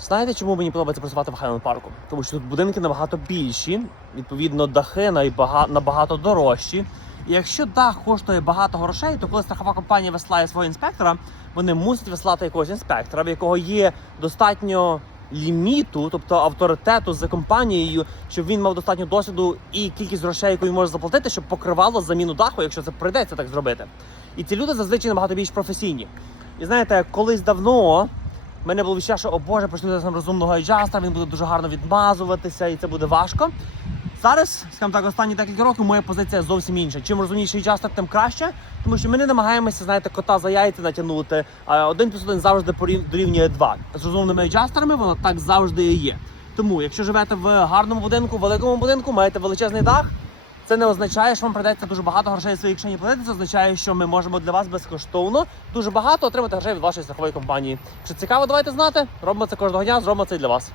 Знаєте, чому мені подобається працювати в Хайленд парку? Тому що тут будинки набагато більші, відповідно, дахи набагато дорожчі. І якщо дах коштує багато грошей, то коли страхова компанія вислає свого інспектора, вони мусять вислати якогось інспектора, в якого є достатньо ліміту, тобто авторитету за компанією, щоб він мав достатньо досвіду і кількість грошей, яку він може заплатити, щоб покривало заміну даху, якщо це прийдеться так зробити. І ці люди зазвичай набагато більш професійні. І знаєте, колись давно мене було відчуття, що о Боже, почнути там розумного аджаста, він буде дуже гарно відмазуватися, і це буде важко. Зараз, скажімо так, останні декілька років моя позиція зовсім інша. Чим розумніший аджастер, тим краще, тому що ми не намагаємося, знаєте, кота за яйця натягнути. Один плюс один завжди дорівнює два. З розумними аджастерами воно так завжди і є. Тому, якщо живете в гарному будинку, великому будинку, маєте величезний дах. Це не означає, що вам придеться дуже багато грошей в своїй кишені платити. Це означає, що ми можемо для вас безкоштовно дуже багато отримати грошей від вашої страхової компанії. Чи цікаво, давайте знати. Робимо це кожного дня, зробимо це і для вас.